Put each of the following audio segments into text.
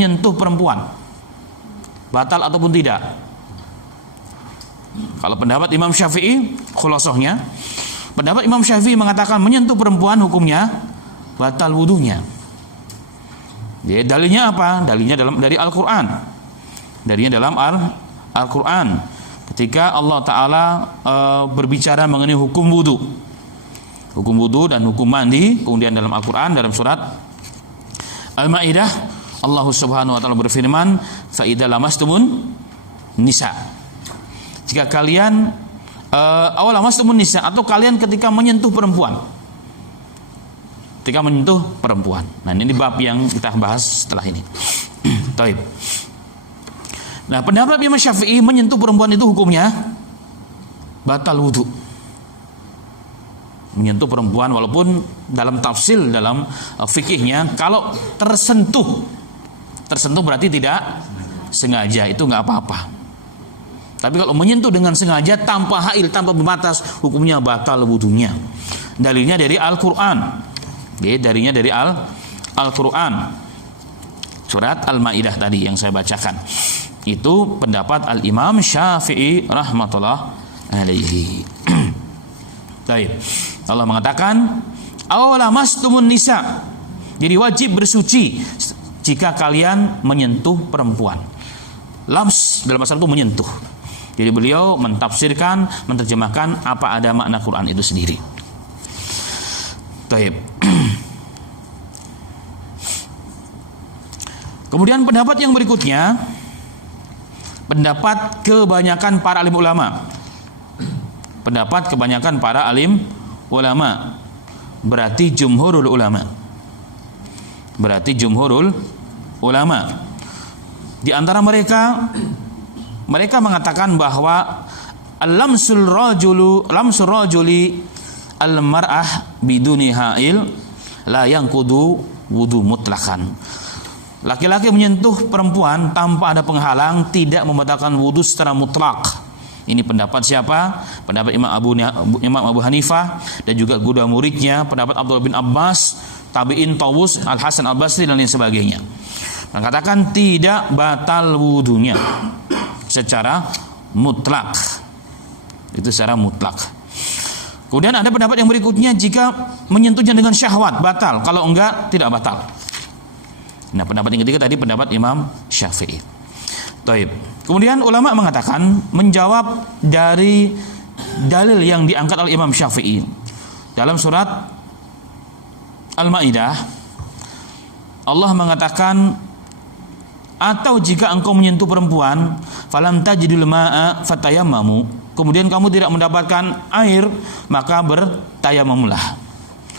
menyentuh perempuan batal ataupun tidak? Kalau pendapat Imam Syafi'i, khulasohnya, pendapat Imam Syafi'i mengatakan menyentuh perempuan hukumnya batal wudunya. Jadi dalilnya apa? Dalilnya dari Al-Quran. Dalilnya dalam Al-Quran. Ketika Allah Ta'ala berbicara mengenai hukum wudu, hukum wudu dan hukum mandi, kemudian dalam Al-Quran, dalam surat Al-Ma'idah, Allah Subhanahu Wa Ta'ala berfirman, fa idza lamastumun nisa. Jika kalian lamastumun nisa, atau kalian ketika menyentuh perempuan. Ketika menyentuh perempuan. Nah, ini bab yang kita bahas setelah ini. Taib. Nah, pendapat Imam Syafi'i menyentuh perempuan itu hukumnya batal wudu. Menyentuh perempuan, walaupun dalam tafsir, dalam fikihnya, kalau tersentuh berarti tidak sengaja, itu nggak apa-apa. Tapi kalau menyentuh dengan sengaja tanpa hail, tanpa berbatas, hukumnya batal wudunya. Dalilnya dari Al-Quran. Dalilnya dari Al-Quran. Surat Al-Ma'idah tadi yang saya bacakan. Itu pendapat Al-Imam Syafi'i rahmatullah alaihi. Baik. Allah mengatakan, awalamastumun nisa. Jadi wajib bersuci jika kalian menyentuh perempuan. Lams dalam bahasa itu menyentuh. Jadi beliau mentafsirkan, menerjemahkan apa ada makna Quran itu sendiri. Baik. Kemudian pendapat yang berikutnya, pendapat kebanyakan para alim ulama. Pendapat kebanyakan para alim ulama, berarti jumhurul ulama. Berarti jumhurul ulama. Di antara mereka mengatakan bahwa lamsul rajuli al-mar'ah biduni ha'il la yanqudu wudu mutlakan. Laki-laki menyentuh perempuan tanpa ada penghalang tidak membatalkan wudu secara mutlak. Ini pendapat siapa? Pendapat Imam Abu Hanifah dan juga guru muridnya, pendapat Abdullah bin Abbas, tabi'in Tawus, Al-Hasan Al-Basri dan lain sebagainya. Mengatakan tidak batal wudunya secara mutlak. Itu secara mutlak. Kemudian ada pendapat yang berikutnya, jika menyentuhnya dengan syahwat batal, kalau enggak tidak batal. Nah, pendapat yang ketiga tadi pendapat Imam Syafi'i. Taib. Kemudian ulama mengatakan, menjawab dari dalil yang diangkat oleh Imam Syafi'i dalam surat Al-Ma'idah, Allah mengatakan, atau jika engkau menyentuh perempuan, falam tajidul ma'a fatayammamu, kemudian kamu tidak mendapatkan air, maka bertayamumlah.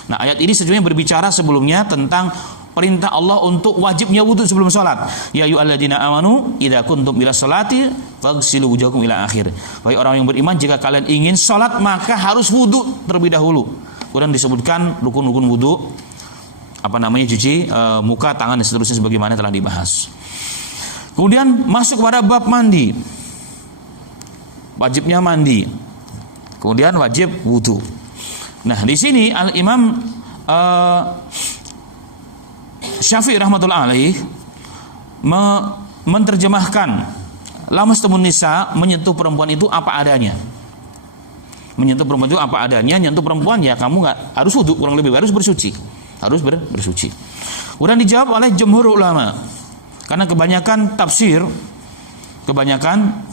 Nah, ayat ini sejujurnya berbicara sebelumnya tentang perintah Allah untuk wajibnya wudu sebelum salat. Ya ayyuhalladzina amanu idza kuntum ila sholati faghsilu wujuhakum ila akhir. Wahai orang yang beriman, jika kalian ingin salat maka harus wudu terlebih dahulu. Kemudian disebutkan rukun-rukun wudu, cuci muka, tangan dan seterusnya sebagaimana telah dibahas. Kemudian masuk kepada bab mandi. Wajibnya mandi. Kemudian wajib wudu. Nah, di sini Al-Imam Syafi'i rahmatullah alaih menerjemahkan lamastumun nisa, menyentuh perempuan itu apa adanya. Menyentuh perempuan itu apa adanya. Nyentuh perempuan ya kamu nggak harus wudu, kurang lebih harus bersuci. Harus bersuci. Kemudian dijawab oleh jumhur ulama. Karena kebanyakan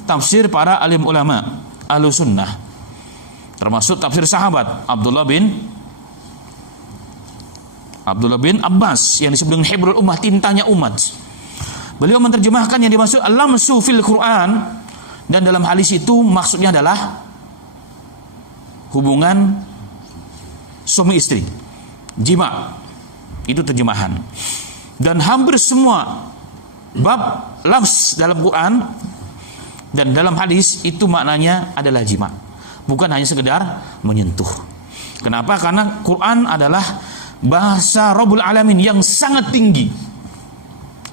tafsir para alim ulama Ahlus Sunnah, termasuk tafsir sahabat Abdullah bin Abbas yang disebut dengan hibrul ummah, tintanya umat. Beliau menerjemahkan yang dimaksud al-lamsu fil Quran, dan dalam hadis itu maksudnya adalah hubungan suami istri, jima. Itu terjemahan. Dan hampir semua bab lams dalam Quran dan dalam hadis itu maknanya adalah jima, bukan hanya sekedar menyentuh. Kenapa? Karena Quran adalah bahasa Rabbul Alamin yang sangat tinggi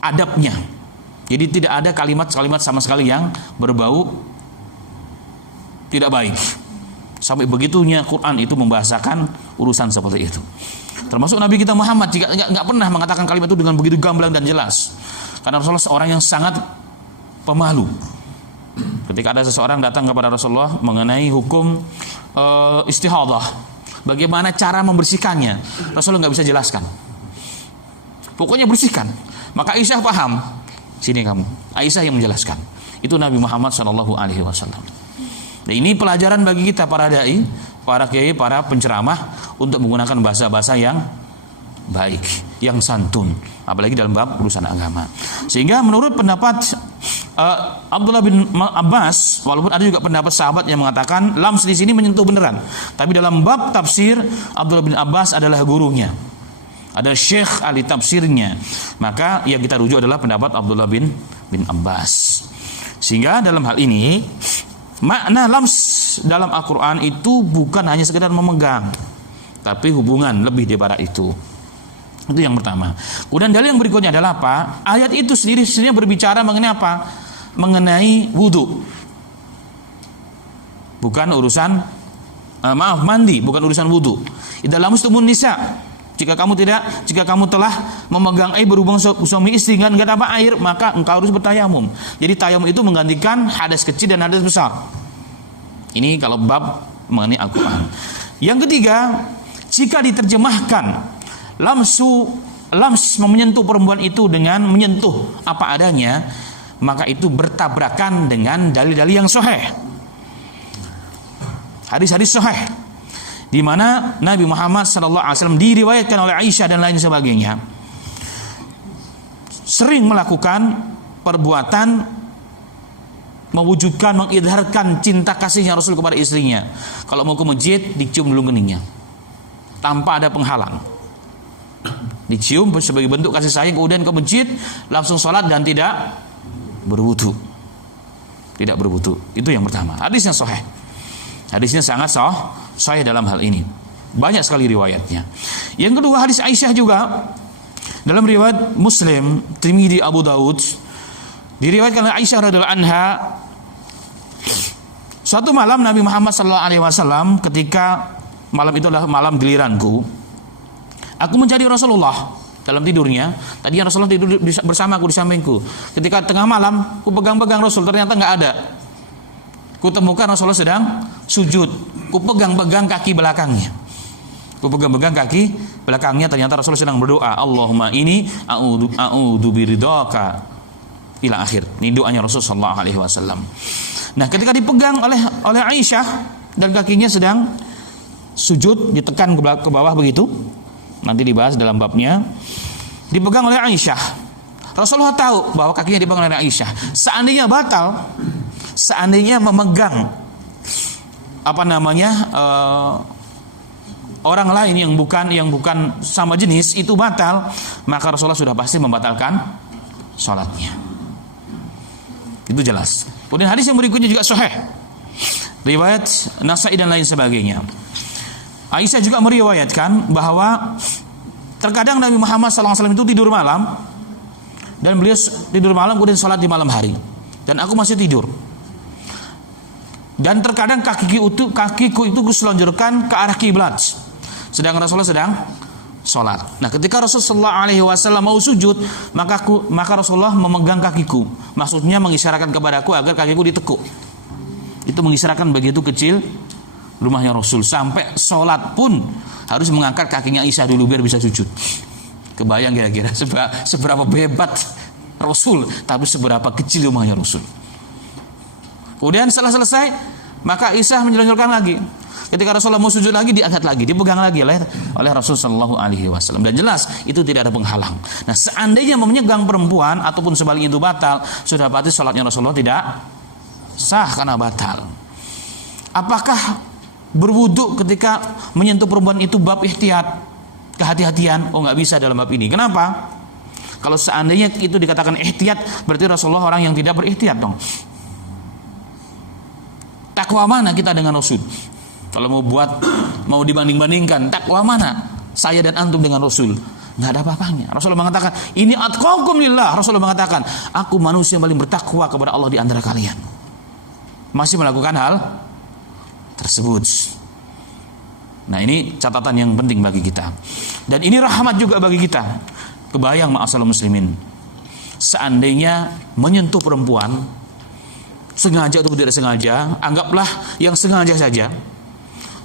adabnya. Jadi tidak ada kalimat-kalimat sama sekali yang berbau tidak baik. Sampai begitunya Quran itu membahasakan urusan seperti itu. Termasuk Nabi kita Muhammad juga nggak pernah mengatakan kalimat itu dengan begitu gamblang dan jelas. Karena Rasulullah seorang yang sangat pemalu. Ketika ada seseorang datang kepada Rasulullah mengenai hukum istihadah, bagaimana cara membersihkannya, Rasulullah nggak bisa jelaskan. Pokoknya bersihkan. Maka Aisyah paham. Sini kamu. Aisyah yang menjelaskan. Itu Nabi Muhammad SAW. Nah, ini pelajaran bagi kita para dai, para kiai, para penceramah untuk menggunakan bahasa-bahasa yang baik, yang santun, apalagi dalam bab urusan agama. Sehingga menurut pendapat Abdullah bin Abbas, walaupun ada juga pendapat sahabat yang mengatakan lams di sini menyentuh beneran, tapi dalam bab tafsir Abdullah bin Abbas adalah gurunya, ada syekh ahli tafsirnya, maka yang kita rujuk adalah pendapat Abdullah bin Abbas. Sehingga dalam hal ini makna lams dalam Al-Quran itu bukan hanya sekedar memegang, tapi hubungan lebih daripada itu. Itu yang pertama. Kemudian dalil yang berikutnya adalah apa? Ayat itu sendiri berbicara mengenai apa? Mengenai wudu. Bukan urusan mandi, bukan urusan wudu. Idza lamastumun nisa, jika kamu telah memegang air berhubung suami istri dengan enggak dapat air, maka engkau harus bertayamum. Jadi tayamum itu menggantikan hadas kecil dan hadas besar. Ini kalau bab mengenai Al-Quran. Yang ketiga, jika diterjemahkan lams menyentuh perempuan itu dengan menyentuh apa adanya, maka itu bertabrakan dengan dalil-dalil yang sahih, hadis-hadis sahih, di mana Nabi Muhammad SAW diriwayatkan oleh Aisyah dan lain sebagainya sering melakukan perbuatan mewujudkan, mengidharkan cinta kasihnya Rasul kepada istrinya. Kalau mau ke masjid, dicium dulu keningnya tanpa ada penghalang, dicium sebagai bentuk kasih sayang, kemudian ke masjid langsung sholat dan tidak berwudu. Itu yang pertama. Hadisnya sahih. Hadisnya sangat sahih dalam hal ini. Banyak sekali riwayatnya. Yang kedua, hadis Aisyah juga dalam riwayat Muslim, Tirmidzi, Abu Daud, diriwayatkan oleh Aisyah radhiyallahu anha, suatu malam Nabi Muhammad SAW, ketika malam itu adalah malam giliranku, aku mencari Rasulullah dalam tidurnya. Tadinya Rasulullah tidur bersamaku di sampingku. Ketika tengah malam, ku pegang-pegang Rasul, ternyata nggak ada. Ku temukan Rasulullah sedang sujud. Ku pegang-pegang kaki belakangnya. Ternyata Rasulullah sedang berdoa, Allahumma ini a'udzu biridhaka ila akhir. Ini doanya Rasulullah SAW. Nah, ketika dipegang oleh Aisyah dan kakinya sedang sujud, ditekan ke bawah begitu, nanti dibahas dalam babnya, dipegang oleh Aisyah. Rasulullah tahu bahwa kakinya dipegang oleh Aisyah. Seandainya memegang orang lain yang bukan sama jenis itu batal, maka Rasulullah sudah pasti membatalkan sholatnya. Itu jelas. Kemudian hadis yang berikutnya juga sahih, riwayat Nasa'i dan lain sebagainya. Aisyah juga meriwayatkan bahwa terkadang Nabi Muhammad SAW itu tidur malam, dan beliau tidur malam kemudian sholat di malam hari, dan aku masih tidur. Dan terkadang kakiku itu kuselonjorkan ke arah kiblat, sedang Rasulullah sedang sholat. Nah, ketika Rasulullah SAW mau sujud, maka Rasulullah memegang kakiku, maksudnya mengisyaratkan kepadaku agar kakiku ditekuk. Itu mengisyaratkan begitu kecil rumahnya Rasul, sampai sholat pun harus mengangkat kakinya Aisyah dulu biar bisa sujud. Kebayang kira-kira seberapa hebat Rasul, tapi seberapa kecil rumahnya Rasul. Kemudian setelah selesai, maka Aisyah menjelajahkan lagi. Ketika Rasulullah mau sujud lagi, diangkat lagi, dipegang lagi oleh Rasulullah SAW. Dan jelas itu tidak ada penghalang. Nah, seandainya memegang perempuan ataupun sebaliknya itu batal, sudah pasti sholatnya Rasulullah tidak sah karena batal. Apakah berwudu ketika menyentuh perempuan itu bab ihtiyat, kehati-hatian? Oh, nggak bisa dalam bab ini. Kenapa? Kalau seandainya itu dikatakan ihtiyat, berarti Rasulullah orang yang tidak berihtiyat dong. Takwa mana kita dengan Rasul? Kalau mau dibanding-bandingkan, takwa mana saya dan antum dengan Rasul? Nggak ada apa-apanya. Rasulullah mengatakan, ini atqakum lillah. Rasulullah mengatakan, aku manusia yang paling bertakwa kepada Allah di antara kalian. Masih melakukan hal tersebut. Nah, ini catatan yang penting bagi kita. Dan ini rahmat juga bagi kita. Kebayang ma'asal muslimin. seandainya menyentuh perempuan, sengaja atau tidak sengaja, anggaplah yang sengaja saja,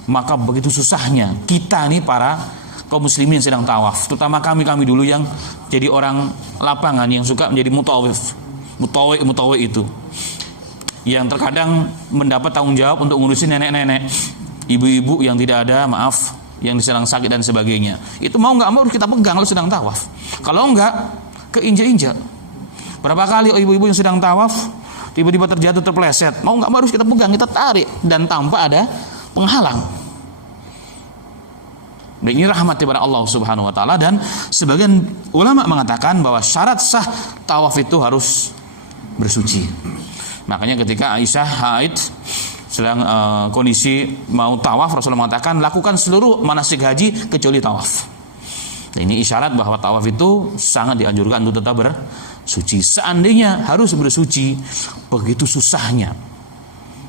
maka begitu susahnya kita nih para kaum muslimin yang sedang tawaf, terutama kami dulu yang jadi orang lapangan yang suka menjadi mutawif itu, yang terkadang mendapat tanggung jawab untuk ngurusin nenek-nenek, ibu-ibu yang tidak ada, maaf, yang sedang sakit dan sebagainya. Itu mau nggak mau kita pegang kalau sedang tawaf. Kalau enggak, keinjak-injak. Berapa kali ibu-ibu yang sedang tawaf tiba-tiba terjatuh, terpeleset, mau nggak mau harus kita pegang, kita tarik, dan tanpa ada penghalang. Dan ini rahmat daripada Allah Subhanahu wa taala. Dan sebagian ulama mengatakan bahwa syarat sah tawaf itu harus bersuci. Makanya ketika Aisyah haid sedang kondisi mau tawaf, Rasulullah mengatakan lakukan seluruh manasik haji kecuali tawaf. Nah, ini isyarat bahwa tawaf itu sangat dianjurkan untuk tetap bersuci. Seandainya harus bersuci, begitu susahnya,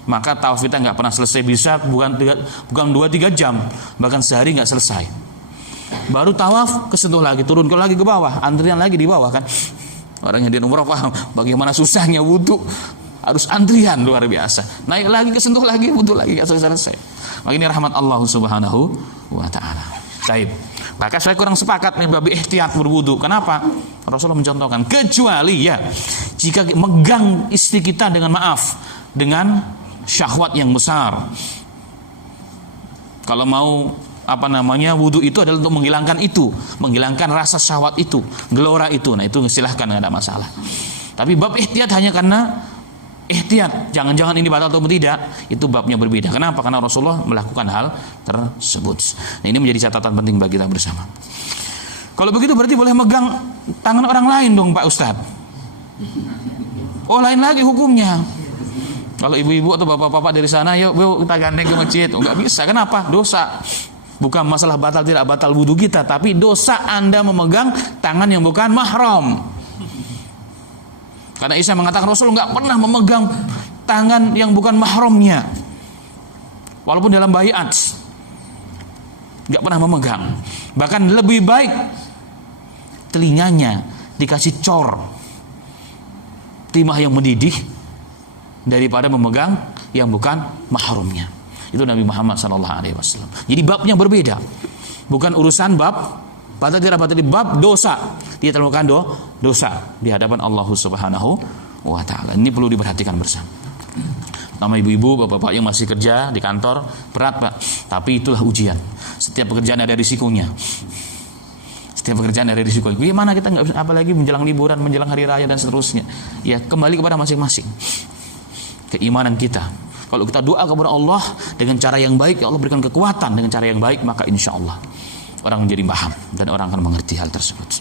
maka tawaf kita nggak pernah selesai, bisa bukan 2-3 jam, bahkan sehari nggak selesai. Baru tawaf kesentuh lagi, turun lagi ke bawah, antrian lagi di bawah kan. Orang yang di umrah paham bagaimana susahnya wudu, harus antrian luar biasa. Naik lagi kesentuh lagi, wudu lagi nggak selesai. Maka ini rahmat Allah Subhanahu wa taala. Baik. Maka saya kurang sepakat nih bab ihtiyat berwudu. Kenapa? Rasulullah mencontohkan kecuali ya jika megang istri kita dengan maaf, dengan syahwat yang besar. Kalau mau wudu itu adalah untuk menghilangkan itu, menghilangkan rasa syahwat itu, gelora itu. Nah, itu silahkan, enggak ada masalah. Tapi bab ihtiyat hanya karena ihtiyat, jangan-jangan ini batal atau tidak, itu babnya berbeda. Kenapa? Karena Rasulullah melakukan hal tersebut. Nah, ini menjadi catatan penting bagi kita bersama. Kalau begitu berarti boleh megang tangan orang lain dong Pak Ustadz. Oh, lain lagi hukumnya. Kalau ibu-ibu atau bapak-bapak dari sana, yuk kita gandeng ke masjid. Oh, nggak bisa. Kenapa? Dosa. Bukan masalah batal tidak batal wudu kita, tapi dosa Anda memegang tangan yang bukan mahram. Karena Isa mengatakan Rasul nggak pernah memegang tangan yang bukan mahramnya, walaupun dalam baiat nggak pernah memegang. Bahkan lebih baik telinganya dikasih cor, timah yang mendidih, daripada memegang yang bukan mahramnya. Itu Nabi Muhammad SAW. Jadi babnya berbeda, bukan urusan bab batal tidak batal, bab dosa. Dia telah melakukan dosa di hadapan Allah Subhanahu wa taala. Ini perlu diperhatikan bersama. Nama ibu-ibu, bapak-bapak yang masih kerja di kantor, berat Pak, tapi itulah ujian. Setiap pekerjaan ada risikonya. Setiap pekerjaan ada risikonya. Gimana kita nggak bisa, apalagi menjelang liburan, menjelang hari raya dan seterusnya. Ya, kembali kepada masing-masing. Keimanan kita. Kalau kita doa kepada Allah dengan cara yang baik, ya Allah berikan kekuatan dengan cara yang baik, maka insya Allah orang menjadi paham dan orang akan mengerti hal tersebut.